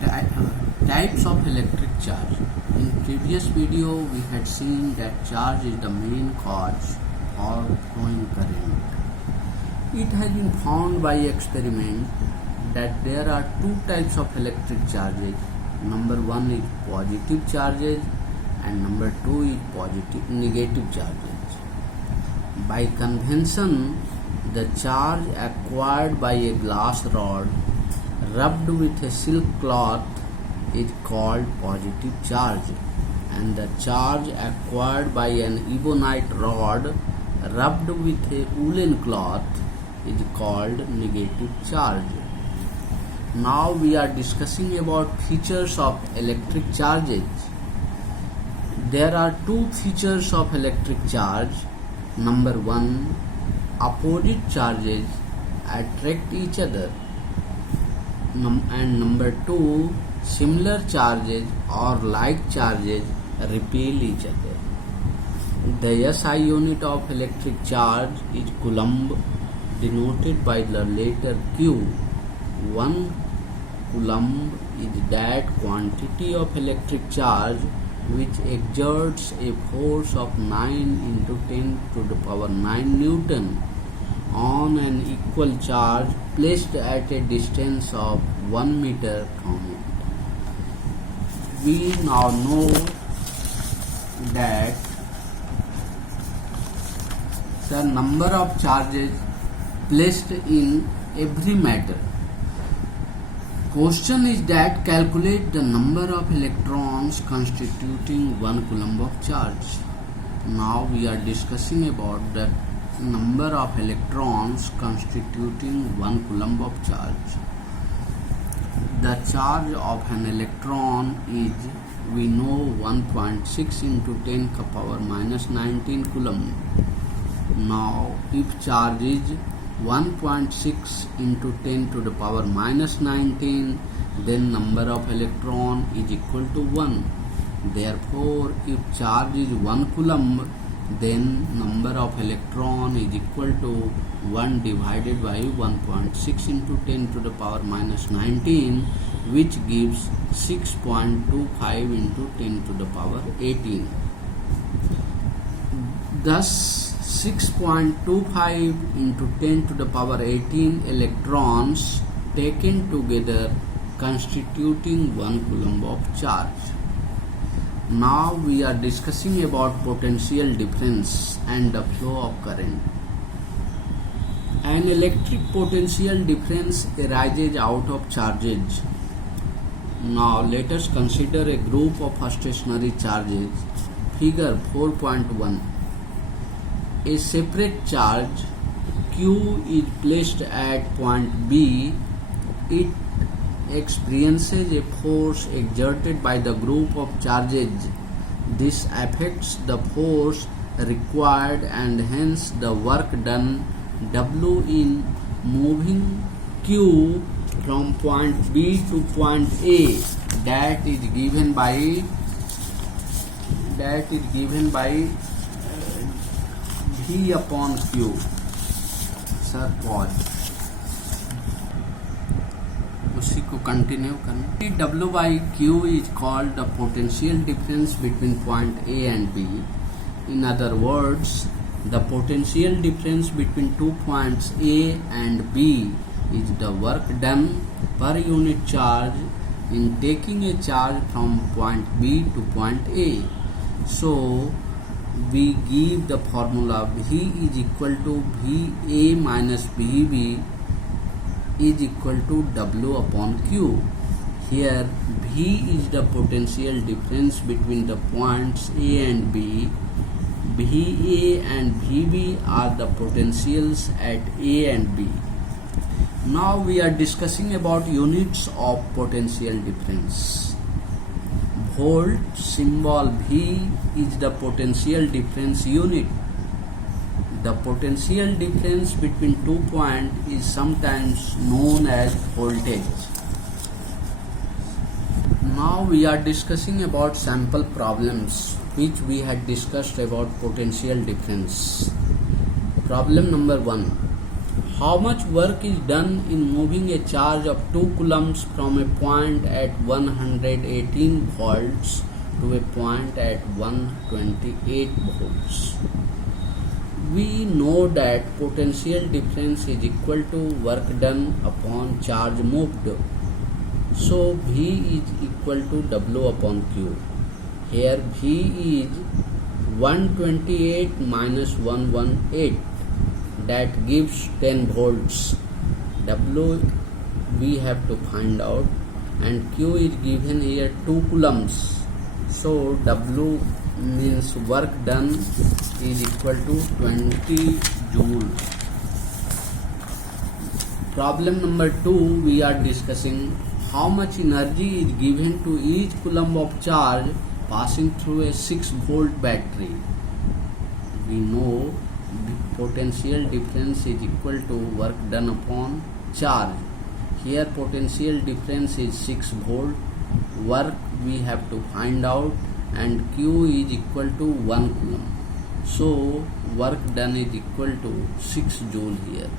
Types of electric charge. In previous video we had seen that charge is the main cause for flowing current. It has been found by experiment that there are two types of electric charges. Number one is positive charges and number two is negative charges. By convention, the charge acquired by a glass rod rubbed with a silk cloth is called positive charge, and the charge acquired by an ebonite rod rubbed with a woolen cloth is called negative charge. Now we are discussing about features of electric charges. There are two features of electric charge. Number one, opposite charges attract each other, and number two, similar charges or like charges repel each other. The SI unit of electric charge is coulomb, denoted by the letter Q. 1 coulomb is that quantity of electric charge which exerts a force of 9 into 10 to the power 9 Newton on an equal charge placed at a distance of 1 meter from it. We now know that the number of charges placed in every matter. Question is that calculate the number of electrons constituting 1 coulomb of charge. Now we are discussing about the number of electrons constituting 1 coulomb of charge. The charge of an electron is, we know, 1.6 into 10 to the power minus 19 coulomb. Now if charge is 1.6 into 10 to the power minus 19, then number of electron is equal to 1. Therefore, if charge is 1 coulomb, then number of electron is equal to 1 divided by 1.6 into 10 to the power minus 19, which gives 6.25 into 10 to the power 18. Thus, 6.25 into 10 to the power 18 electrons taken together constituting 1 coulomb of charge. Now we are discussing about potential difference and the flow of current. An electric potential difference arises out of charges. Now let us consider a group of stationary charges. Figure 4.1. A separate charge Q is placed at point B. It experiences a force exerted by the group of charges. This affects the force required and hence the work done W in moving Q from point B to point A, that is given by V upon Q. Sir, pause. उसी को continue करना. W by Q is called the potential difference between point A and B. In other words, the potential difference between 2 points A and B is the work done per unit charge in taking a charge from point B to point A. So we give the formula V is equal to VA minus VB is equal to W upon Q. Here V is the potential difference between the points A and B. VA and VB are the potentials at A and B. Now we are discussing about units of potential difference. Volt, symbol V, is the potential difference unit. The potential difference between 2 points is sometimes known as voltage. Now we are discussing about sample problems which we had discussed about potential difference. Problem number 1. How much work is done in moving a charge of 2 coulombs from a point at 118 volts to a point at 128 volts? We know that potential difference is equal to work done upon charge moved. So V is equal to W upon Q. Here V is 128 minus 118. That gives 10 volts. W we have to find out, and Q is given here 2 coulombs. So W means work done is equal to 20 joule. Problem number 2, we are discussing how much energy is given to each coulomb of charge passing through a 6 volt battery. We know the potential difference is equal to work done upon charge. Here potential difference is 6 volt. Work we have to find out, and Q is equal to 1 coulomb. So work done is equal to 6 joule here.